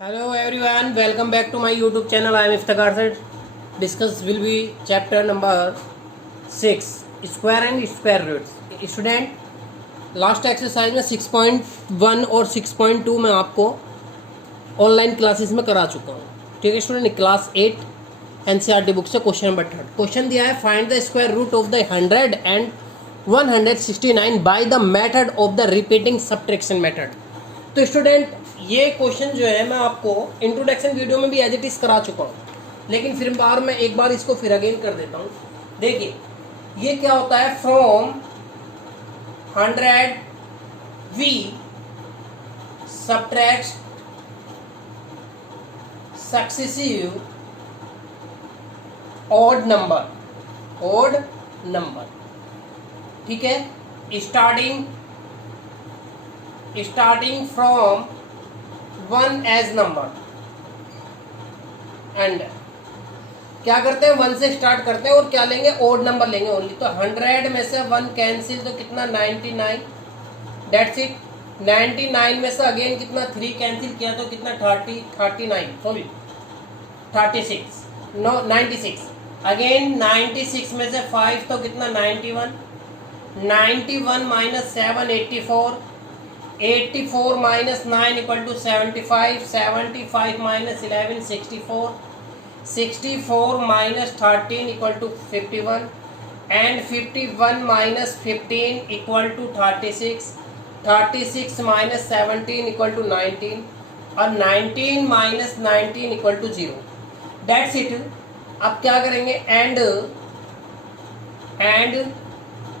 Hello everyone, welcome back to my YouTube channel. I am Iftikhar sir. Discuss will be chapter number 6, square and square roots. Student, last exercise में 6.1 और 6.2 में आपको online classes में करा चुका हूँ. ठीक है स्टूडेंट, क्लास 8 एनसीईआरटी बुक से क्वेश्चन नंबर 3. क्वेश्चन दिया है find the square root of the 100 and 169 by the method of the repeating subtraction method. तो स्टूडेंट ये क्वेश्चन जो है मैं आपको इंट्रोडक्शन वीडियो में भी एज इट इज करा चुका हूँ, लेकिन फिर बार मैं एक बार इसको फिर अगेन कर देता हूँ. देखिए ये क्या होता है, from 100 we subtract successive odd number. ठीक है, starting from 1 as number. And क्या करते हैं, 1 से स्टार्ट करते हैं और क्या लेंगे, ओड नंबर लेंगे ओनली. तो 100 में से 1 कैंसिल तो कितना 99, डेट्स इट. 99 में से अगेन कितना 3 कैंसिल किया तो कितना 96. अगेन 96 में से 5 तो कितना 91 minus 7 84 minus 9 equal to 75 minus 11 64 minus 13 equal to 51 and 51 minus 15 equal to 36 minus 17 equal to 19 और 19 minus 19 equal to 0. That's it. अब क्या करेंगे, एंड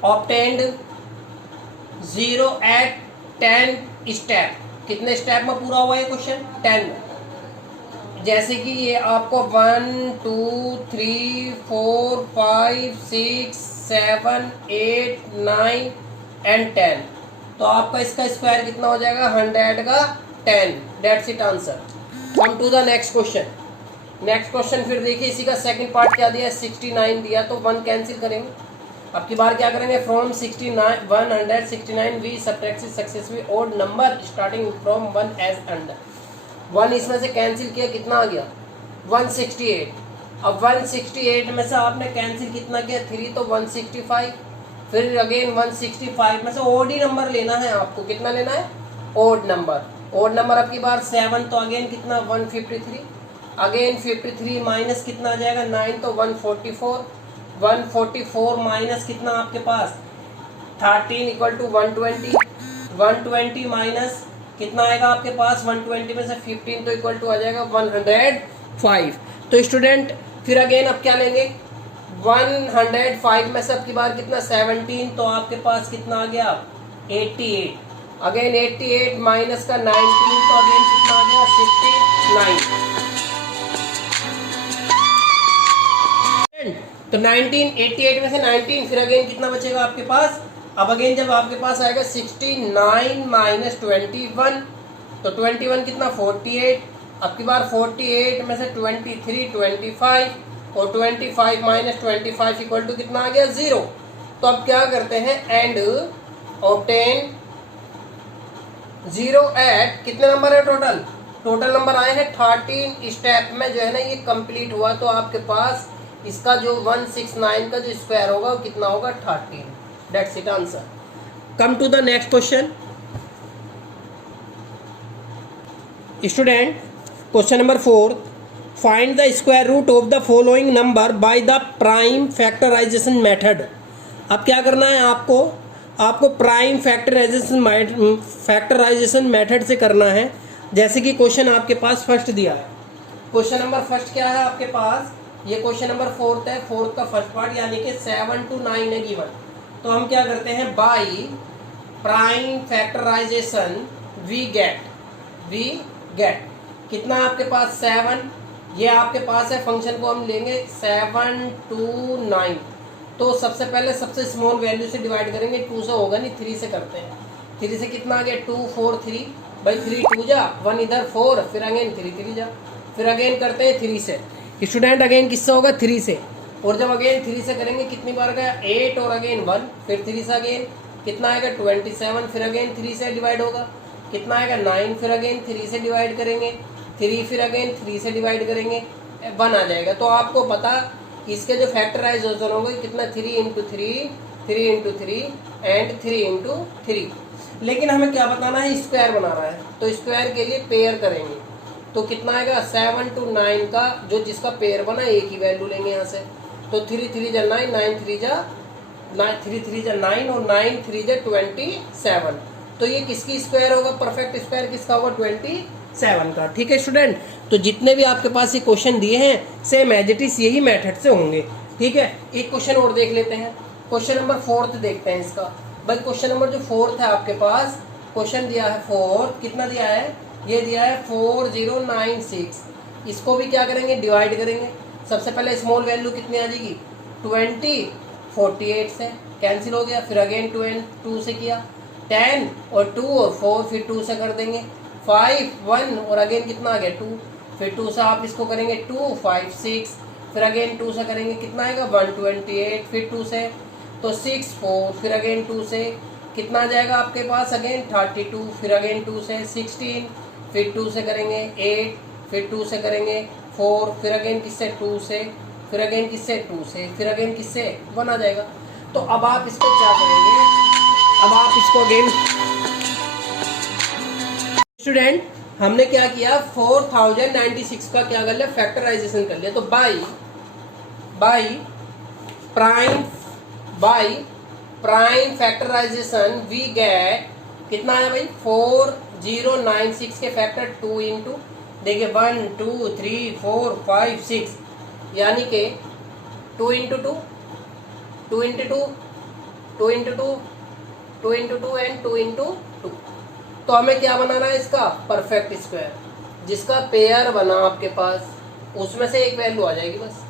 ऑब्टेन्ड 0 एट 10 स्टेप. कितने स्टेप में पूरा हुआ है क्वेश्चन, 10. जैसे कि ये आपको 1 2 3 4 5 6 7 8 9 एंड 10. तो आपका इसका स्क्वायर कितना हो जाएगा, 100 का 10. That's it answer. Come to the next question. फिर देखिए इसी का सेकंड पार्ट क्या दिया है, 69 दिया तो 1 कैंसिल करेंगे. अब की बार क्या करेंगे, from 169 we subtract successfully odd number starting from 1 as under. 1 इसमें से कैंसिल किया, कितना आ गया 168. अब 168 में से आपने कैंसिल कितना किया 3 तो 165. फिर अगेन 165 में से ओड ही नंबर लेना है आपको. कितना लेना है, ओड नंबर. अब की बार 7 तो अगेन कितना 153. अगेन 53 माइनस कितना आ जाएगा 9 तो 144 माइनस कितना आपके पास 13 इक्वल टू 120 माइनस कितना आएगा आपके पास 120 में से 15 तो इक्वल टू आ जाएगा 105. तो स्टूडेंट फिर अगेन अब क्या लेंगे, 105 में से अब की बार कितना 17 तो आपके पास कितना आ गया 88. अगेन 88 माइनस का 19 तो अगेन कितना आ गया 69. तो 88 में से 19 फिर अगेन कितना बचेगा आपके पास. अब अगेन जब आपके पास आएगा 69 माइनस 21 तो 21 कितना 48. अब की बार 48 में से 23 25 और 25 माइनस 25 इक्वल टू कितना आ गया 0. तो अब क्या करते हैं, एंड ऑब्टेन 0 एट कितने नंबर है, टोटल नंबर आए हैं 13 स्टेप में जो है ना ये कंप्लीट हुआ. तो आपके पास इसका जो 169 का जो स्क्वायर होगा वो कितना होगा 13. That's it answer. Come to the next question. Student question number 4, find the square root of the following number by the prime factorization method. अब क्या करना है आपको प्राइम फैक्टराइजेशन मेथड से करना है. जैसे कि क्वेश्चन आपके पास फर्स्ट दिया है. क्वेश्चन नंबर फर्स्ट क्या है आपके पास, ये क्वेश्चन नंबर 4 है. 4 का फर्स्ट पार्ट यानी कि 7 to 9 है गिवन. तो हम क्या करते हैं, by prime factorization we get कितना आपके पास 7. ये आपके पास है, फंक्शन को हम लेंगे 7 to 9. तो सबसे पहले सबसे स्मॉल वैल्यू से डिवाइड करेंगे. 2 से होगा नहीं, 3 से करते हैं. 3 से कितना आ गया 2 4 3 भाई 3 2 जा 1 इधर 4 फिर अगेन 3 जा फिर अगेन करते हैं 3 से. स्टूडेंट अगेन किससे होगा 3 से. और जब अगेन 3 से करेंगे कितनी बार गया 8 और अगेन 1 फिर 3 से अगेन कितना आएगा 27 फिर अगेन 3 से डिवाइड होगा कितना आएगा 9 फिर अगेन 3 से डिवाइड करेंगे 3 फिर अगेन 3 से डिवाइड करेंगे 1 आ जाएगा। तो आपको पता इसके जो फैक्टराइजेशन होंगे कितना 3 इंटू 3 एंड 3 इंटू 3। लेकिन हमें क्या बताना है, स्क्वायर बना रहा है, तो स्क्वायर के लिए पेयर करेंगे तो कितना आएगा 7 to 9 का जो जिसका पेयर बना एक ही वैल्यू लेंगे यहाँ से। तो 3 3 जा 9, 9 3 जा 9 और 9 3 जा 27। तो ये किसकी स्क्वायर होगा, परफेक्ट स्क्वायर किसका होगा 27 का। ठीक है स्टूडेंट, तो जितने भी आपके पास ये क्वेश्चन दिए हैं सेम एज इट इज यही मेथड से होंगे। ठीक है, एक क्वेश्चन और देख लेते हैं, क्वेश्चन नंबर 4 देखते हैं इसका। भाई क्वेश्चन नंबर जो 4 है आपके पास, क्वेश्चन दिया है 4, कितना दिया है, ये दिया है 4096। इसको भी क्या करेंगे, डिवाइड करेंगे। सबसे पहले स्मॉल वैल्यू कितनी आ जाएगी 20, 48 से कैंसिल हो गया, फिर अगेन 2 से किया 10 और 2 और 4, फिर 2 से कर देंगे 5 1 और अगेन कितना आ गया 2, फिर 2 से आप इसको करेंगे 2 5 6, फिर अगेन 2 से करेंगे कितना आएगा 128, फिर 2 से तो 6 4, फिर अगेन 2 से कितना आ जाएगा आपके पास अगेन 32, फिर अगेन 2 से 16, फिर 2 से करेंगे 8, फिर 2 से करेंगे 4, फिर अगेन किससे 2 से, फिर अगेन किससे 2 से, फिर अगेन किससे 1 आ जाएगा। तो अब आप इसको क्या करेंगे, अब आप इसको अगेन स्टूडेंट हमने क्या किया 4096 का क्या कर लिया फैक्टराइजेशन कर लिया। तो by prime factorization we get कितना आया भाई 4096 के फैक्टर 2 इंटू देखिए 1 2 3 4 5 6 यानी कि 2 into 2 2 into 2 2 into 2 2 into 2 and 2 into 2। तो हमें क्या बनाना है इसका परफेक्ट स्क्वायर, जिसका पेयर बना आपके पास उसमें से एक वैल्यू आ जाएगी बस।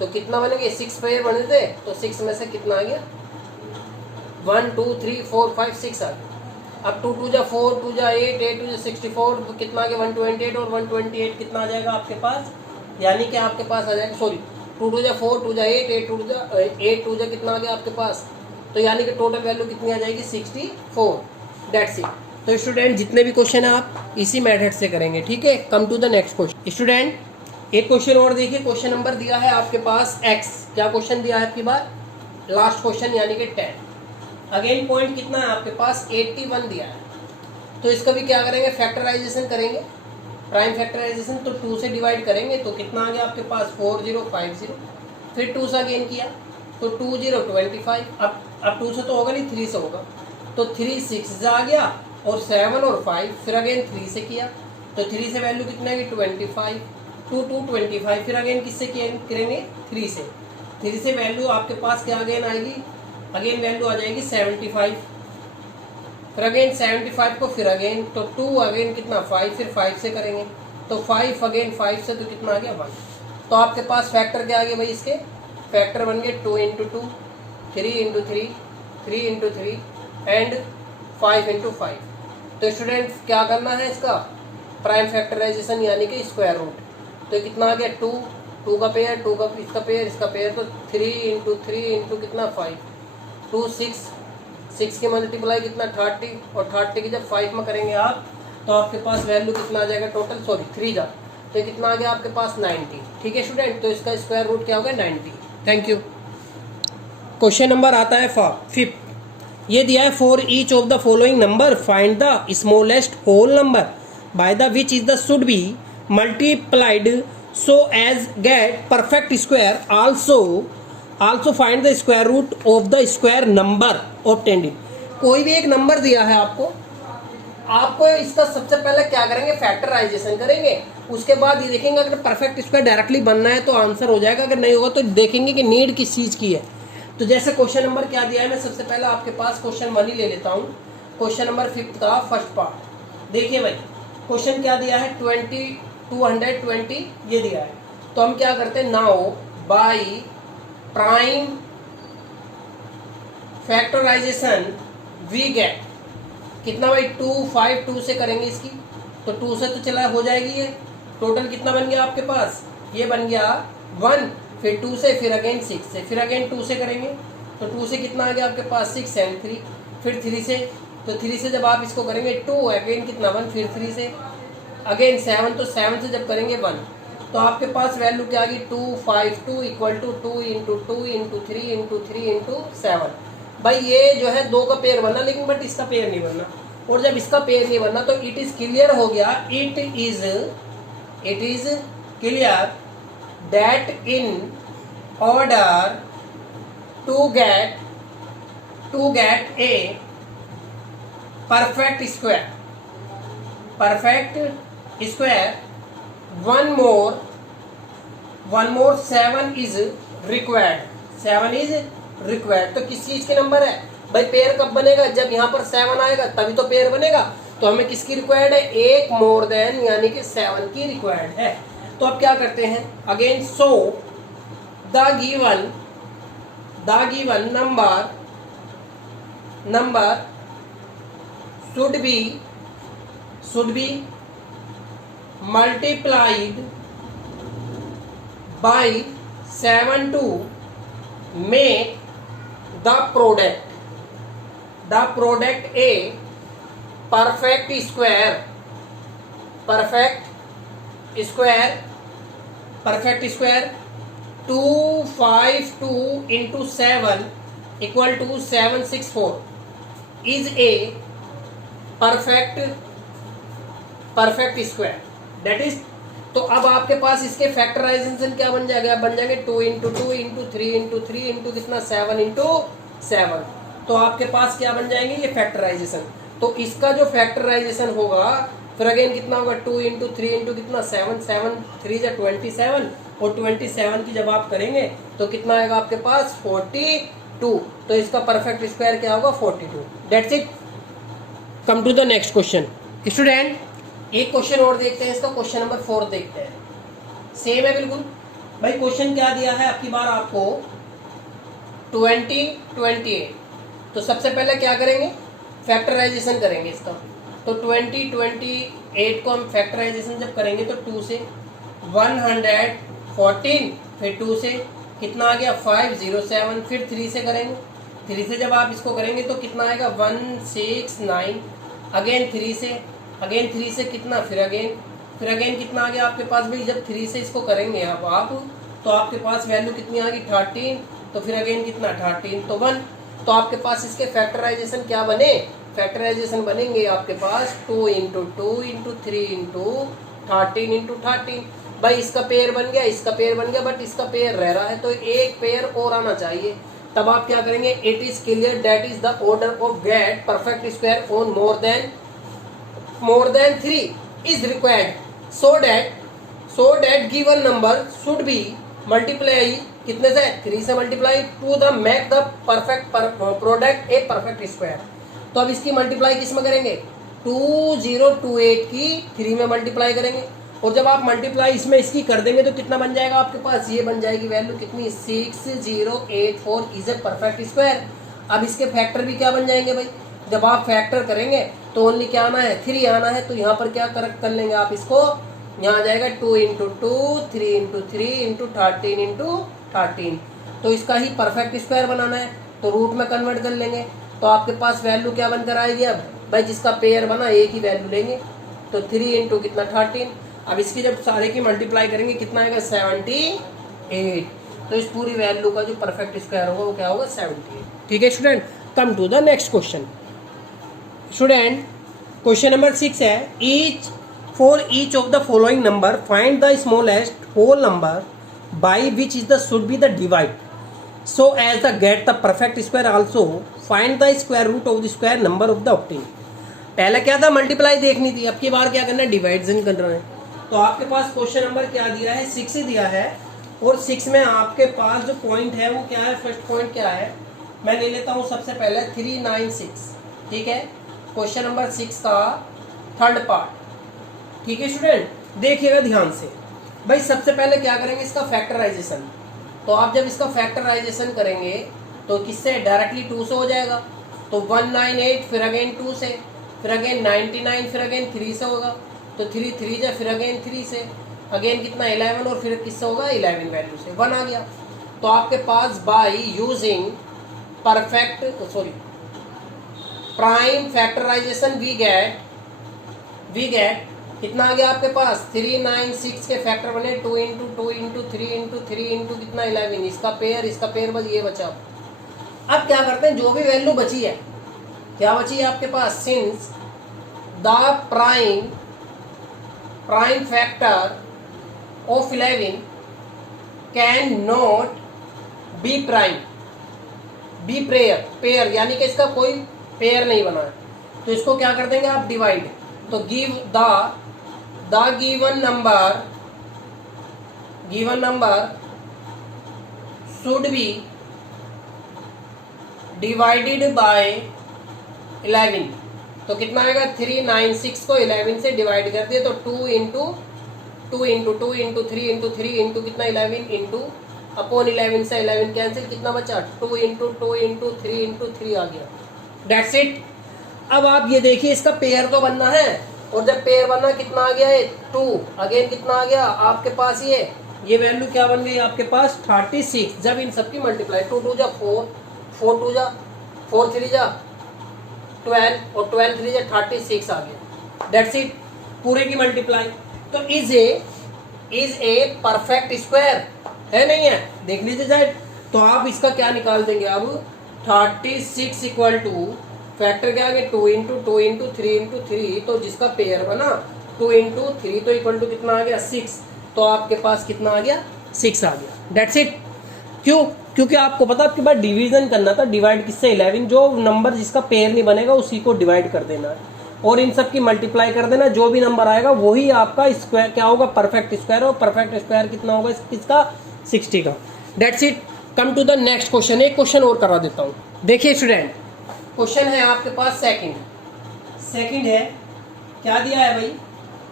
तो कितना बनेंगे 6 पेयर बने थे तो 6 में से कितना आ गया 1 2 3 4 5 6 आ गया। अब 2 2 जा 4 2 जा 8 8 2 जा 64 कितना आ गया 128 और 128 कितना आ जाएगा आपके पास, यानी कि आपके पास आ जाएगा सॉरी 2 2 जा 4 2 जा 8 8 2 जा कितना आ गया आपके पास, तो यानी कि टोटल वैल्यू कितनी आ जाएगी 64। That's it. तो स्टूडेंट जितने भी क्वेश्चन है आप इसी मेथड से करेंगे। ठीक है, come to the next question. Student एक क्वेश्चन और देखिए, क्वेश्चन नंबर दिया है आपके पास x, क्या क्वेश्चन दिया है आपकी बार लास्ट क्वेश्चन यानी कि 10। अगेन पॉइंट कितना है आपके पास 81 दिया है। तो इसका भी क्या करेंगे फैक्टराइजेशन करेंगे, प्राइम फैक्टराइजेशन। तो 2 से डिवाइड करेंगे तो कितना आ गया आपके पास 4050, फिर 2 से अगेन किया तो 2025। अब 2 से तो होगा नहीं 3 से होगा, तो 3 6 आ गया और 7 और 5, फिर अगेन 3 से किया तो 3 से वैल्यू कितना है 25 2 2 25, फिर अगेन किससे करेंगे 3 से। 3 से वैल्यू आपके पास क्या अगेन आएगी, अगेन वैल्यू आ जाएगी 75, फिर अगेन 75 को फिर अगेन तो 2 अगेन कितना 5, फिर 5 से करेंगे तो 5 अगेन 5 से तो कितना आ गया 1। तो आपके पास फैक्टर क्या आ गया भाई, इसके फैक्टर बन गए 2 into 2 3 into 3 3 into 3 and 5 into 5। तो स्टूडेंट क्या करना है इसका प्राइम फैक्टराइजेशन यानी कि स्क्वायर रूट। तो कितना आ गया 2 2 का पेयर 2 का इसका पेयर इसका पेयर, तो 3 इंटू 3 इंटू कितना 5 2 6 6 की मल्टीप्लाई कितना 30 और 30 की जब 5 में करेंगे आप तो आपके पास वैल्यू कितना आ जाएगा टोटल सॉरी 3 जा तो कितना आ गया आपके पास 90। ठीक है स्टूडेंट, तो इसका स्क्वायर रूट क्या होगा 90। Thank you. क्वेश्चन नंबर आता है 5। ये दिया है for each of the following number find the smallest whole number by the which is the should be multiplied so as get perfect square also find the square root of the square number obtained. कोई भी एक number दिया है आपको इसका सबसे पहले क्या करेंगे फैक्टराइजेशन करेंगे, उसके बाद ये देखेंगे अगर परफेक्ट स्क्वायर डायरेक्टली बनना है तो आंसर हो जाएगा, अगर नहीं होगा तो देखेंगे कि नीड किस चीज़ की है। तो जैसे क्वेश्चन नंबर क्या दिया है, मैं सबसे पहले आपके पास क्वेश्चन 1 ही ले लेता हूँ। क्वेश्चन नंबर 5 का फर्स्ट पार्ट देखिए भाई, क्वेश्चन क्या दिया है 220 ये दिया है। तो हम क्या करते हैं now by prime factorization we get कितना भाई 2 5 2 से करेंगे इसकी, तो 2 से तो चला हो जाएगी ये, टोटल कितना बन गया आपके पास ये बन गया 1, फिर 2 से फिर अगेन 6 से फिर अगेन 2 से करेंगे तो 2 से कितना आ गया आपके पास 6 एंड 3, फिर 3 से तो 3 से जब आप इसको करेंगे 2 अगेन कितना 1 फिर 3 से अगेन 7, तो 7 से जब करेंगे 1, तो आपके पास वैल्यू क्या आ गई 252 equal to 2 into 2 into 3 into 3 into 7। भाई ये जो है 2 का पेयर बनना, लेकिन बट इसका पेयर नहीं बनना, और जब इसका पेयर नहीं बनना तो इट इज क्लियर हो गया, it is clear that in order to get a perfect square one more 7 is required, 7 is required। तो किस चीज के नंबर है भाई? पेयर कब बनेगा? जब यहाँ पर 7 आएगा तभी तो पेयर बनेगा। तो हमें किसकी रिक्वायर्ड है? एक मोर देन यानी कि 7 की रिक्वायर्ड है। तो अब क्या करते हैं? Again so the given number should be multiplied by 7 to make the product a perfect square 252 into 7 equal to 764 is a perfect square. That is, तो अब आपके पास इसके फैक्टराइजेशन क्या बन जाएगा? बन जाएंगे 2 इंटू 2 इंटू 3 इंटू 3 इंटू कितना 7 इंटू 7। तो आपके पास क्या बन जाएंगे? ये फैक्टराइजेशन। तो इसका जो फैक्टराइजेशन होगा फिर अगेन कितना होगा? 2 इंटू 3 इंटू कितना 7, 7 3 जा 27, और 27 की जब आप करेंगे तो कितना आएगा आपके पास? 42। तो इसका परफेक्ट स्क्वायर क्या होगा? 42। That's it. Come to the next question. Student एक क्वेश्चन और देखते हैं, इसका क्वेश्चन नंबर 4 देखते हैं। सेम है बिल्कुल। भाई क्वेश्चन क्या दिया है आपकी बार आपको? 20 28। तो सबसे पहले क्या करेंगे? फैक्टराइजेशन करेंगे इसका। तो 20 28 को हम फैक्टराइजेशन जब करेंगे तो 2 से 114, फिर 2 से कितना आ गया? 507, फिर 3 से करेंगे। 3 से जब आप इसको करेंगे तो कितना आएगा? 169, अगेन 3 से कितना? फिर अगेन कितना आ गया आपके पास? भाई जब 3 से इसको करेंगे आप तो आपके पास वैल्यू कितनी आ गई? 13। तो फिर अगेन कितना? 13 तो 1। तो आपके पास इसके फैक्टराइजेशन क्या बने? फैक्टराइजेशन बनेंगे आपके पास 2 इंटू 2 इंटू 3 इंटू 13 इंटू 13। भाई इसका पेयर बन गया, इसका पेयर बन गया, बट इसका पेयर रह रहा है तो एक पेयर और आना चाहिए। तब आप क्या करेंगे? It is clear that is the order of gate perfect square on more than 3 is required, so that given number should be multiply कितने से? 3 से multiply two the make the perfect product a perfect square. तो अब इसकी multiply किस में करेंगे? 2028 की 3 में मल्टीप्लाई करेंगे, और जब आप मल्टीप्लाई इसमें इसकी कर देंगे तो कितना बन जाएगा आपके पास? ये बन जाएगी वैल्यू कितनी? 6084 इज ए परफेक्ट स्क्वायर। अब इसके फैक्टर भी क्या बन जाएंगे भाई? जब आप फैक्टर करेंगे तो ओनली क्या आना है? 3 आना है। तो यहाँ पर क्या करेक्ट कर लेंगे आप इसको? यहाँ आ जाएगा 2 इंटू 2 3 इंटू 3 इंटू 13 इंटू 13। तो इसका ही परफेक्ट स्क्वायर बनाना है तो रूट में कन्वर्ट कर लेंगे। तो आपके पास वैल्यू क्या बनकर आएगी? अब भाई जिसका पेयर बना एक ही वैल्यू लेंगे। तो 3 इंटू कितना? 13। अब इसकी जब सारे की मल्टीप्लाई करेंगे कितना आएगा? 78। तो इस पूरी वैल्यू का जो परफेक्ट स्क्वायर होगा वो क्या होगा? 78। ठीक है student. Come to the next question. Student question number 6 है, for each of the following number find the smallest whole number by which is the should be the divide so as the get the perfect square, also find the square root of the square number of the obtain. पहले क्या था? Multiply देखनी थी, अब की बार क्या करना है? डिवाइडेशन कर रहे हैं। तो आपके पास क्वेश्चन नंबर क्या दिया है? 6 दिया है, और 6 में आपके पास जो पॉइंट है वो क्या है? फर्स्ट पॉइंट क्या है? मैं ले लेता हूँ सबसे पहले 396। ठीक है, क्वेश्चन नंबर 6 का थर्ड पार्ट। ठीक है स्टूडेंट, देखिएगा ध्यान से। भाई सबसे पहले क्या करेंगे? इसका फैक्टराइजेशन। तो आप जब इसका फैक्टराइजेशन करेंगे तो किससे? डायरेक्टली 2 से हो जाएगा। तो 198, फिर अगेन 2 से, फिर अगेन 99, फिर अगेन 3 से होगा। तो 3 3 जा, फिर अगेन 3 से, अगेन कितना? 11, और फिर किससे होगा? 11 वैल्यू से 1 आ गया। तो आपके पास by using prime factorization we get कितना आ गया आपके पास 396 के फैक्टर बने 2 इंटू 2 इंटू 3 इंटू 3 इंटू कितना 11, इसका पेयर बस ये बचा। अब क्या करते हैं, जो भी वैल्यू बची है, क्या बची है आपके पास, since the prime factor of 11 can not be prime, be pair यानी कि इसका कोई पेयर नहीं बना है, तो इसको क्या कर देंगे आप, डिवाइड। तो give the given number should be divided by 11। तो कितना आएगा, 396 को 11 से डिवाइड कर दिए, तो 2 into 2 into 2 into 3 into 3 into कितना 11 इंटू अपॉन 11 से 11 कैंसिल, कितना बचा 2 इंटू 2 इंटू 3 इंटू 3 आ गया। That's it. अब आप ये देखिए, इसका पेयर तो बनना है, और जब पेयर बनना कितना आ गया है 2, अगेन कितना आ गया आपके पास, ये वैल्यू क्या बन गई आपके पास 36। जब इन सबकी मल्टीप्लाई 2 2 जा 4, 4 2 जा 4 3 जा 12 और 12 3 जा 36 आ गया। डेट्स इट, पूरे की मल्टीप्लाई। तो इज ए परफेक्ट स्क्वायर है, नहीं है, देख लीजिए जाए। तो आप इसका क्या निकाल देंगे अब, 36 इक्वल टू फैक्टर क्या आ गया 2 इंटू 2 इंटू 3 इंटू 3, तो जिसका पेयर बना 2 इंटू 3 तो इक्वल टू कितना आ गया 6, तो आपके पास कितना आ गया 6 आ गया। That's it. क्यों, क्योंकि आपको पता आपके पास डिवीजन करना था, डिवाइड किससे 11, जो नंबर जिसका पेयर नहीं बनेगा उसी को डिवाइड कर देना है, और इन सब की मल्टीप्लाई कर देना, जो भी नंबर आएगा वही आपका स्क्वायर क्या होगा, परफेक्ट स्क्वायर। और परफेक्ट स्क्वायर कितना होगा किसका, 60 का। That's it. Come to the next question. एक क्वेश्चन और करा देता हूँ। देखिए स्टूडेंट, क्वेश्चन है आपके पास सेकंड है, क्या दिया है भाई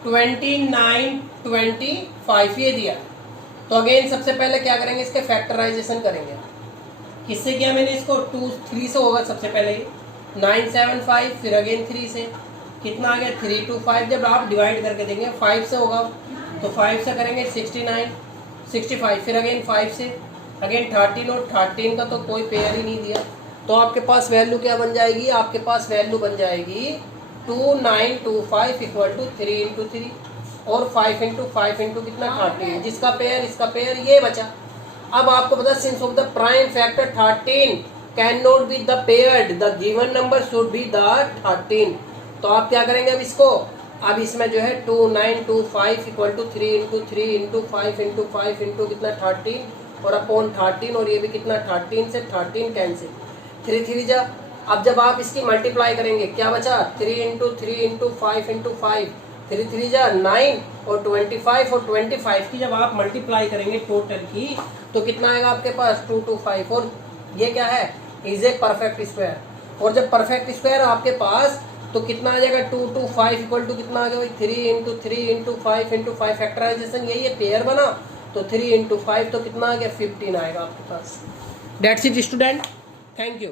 29 25 ये दिया। तो अगेन सबसे पहले क्या करेंगे, इसके फैक्टराइजेशन करेंगे। किससे किया मैंने इसको, 2 3 से होगा सबसे पहले, 9 7 5, फिर अगेन 3 से, कितना आ गया 3 2 5। जब आप डिवाइड करके देंगे 5 से होगा, तो 5 से करेंगे 69 65, फिर अगेन 5 से, अगेन 13, और 13 का तो कोई पेयर ही नहीं दिया, तो आपके पास वैल्यू क्या बन जाएगी, आपके पास वैल्यू बन जाएगी 2925 इक्वल टू 3 इंटू 3 और 5 इंटू 5 इंटू कितना 13, जिसका पेयर इसका पेयर ये बचा। अब आपको पता, since of the prime factor 13 can not be the paired, the given number should be the 13। तो आप क्या करेंगे अब इसको, अब इसमें जो है 2925 equal to 3 into 3 into 5 into 5 into कितना 13 और अपॉन 13, और ये भी कितना 13 से 13 कैंसिल, 3 3 जा। अब जब आप इसकी मल्टीप्लाई करेंगे क्या बचा, 3 इंटू 3 इंटू 5 इंटू 5, 3 3 जा 9 और 25, और 25 की जब आप मल्टीप्लाई करेंगे टोटल की, तो कितना आएगा आपके पास 225, और ये क्या है, इज ए परफेक्ट स्क्वायर। और जब परफेक्ट स्क्वायर आपके पास, तो कितना आ जाएगा 225 इक्वल टू कितना आ गया भाई 3 इंटू 3 इंटू 5 इंटू 5, फैक्टराइजेशन यही है, पेयर बना, तो 3 इंटू 5 तो कितना आ गया 15 आएगा आपके पास। That's it student, thank you.